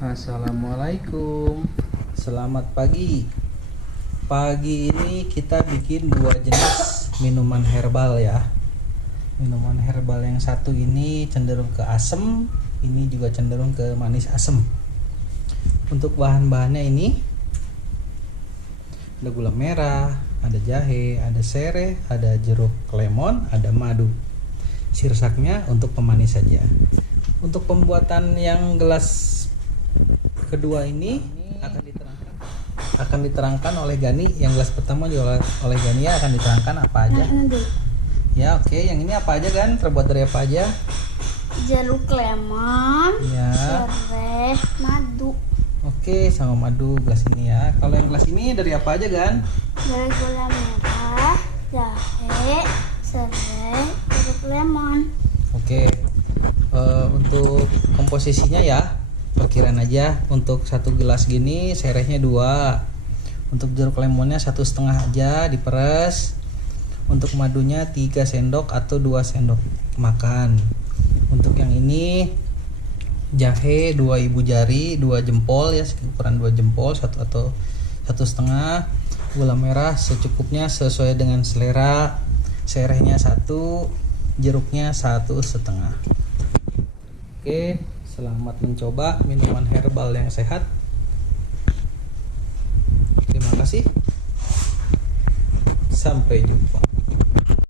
Assalamualaikum. Selamat pagi. Pagi ini kita bikin dua jenis minuman herbal ya. Minuman herbal yang satu ini cenderung ke asam, ini juga cenderung ke manis asam. Untuk bahan-bahannya ini ada gula merah, ada jahe, ada sereh, ada jeruk lemon, ada madu. Sirsaknya untuk pemanis saja. Untuk pembuatan yang gelas kedua ini akan diterangkan oleh Gani. Yang gelas pertama juga oleh Gani ya, akan diterangkan apa aja. Ya oke, yang ini apa aja kan? Terbuat dari apa aja? Jeruk lemon, Ya. sereh, madu. Oke, sama madu gelas ini ya. Kalau yang gelas ini dari apa aja kan? Dari gula merah, jahe, sereh, jeruk lemon. Oke. Untuk komposisinya ya, perkiraan aja. Untuk satu gelas gini serehnya 2. Untuk jeruk lemonnya 1,5 aja diperes. Untuk madunya 3 sendok atau 2 sendok makan. Untuk yang ini jahe 2 ibu jari, 2 jempol ya, ukuran 2 jempol, 1 atau 1,5. Gula merah secukupnya sesuai dengan selera. Serehnya 1, jeruknya 1,5. Oke, selamat mencoba minuman herbal yang sehat. Terima kasih. Sampai jumpa.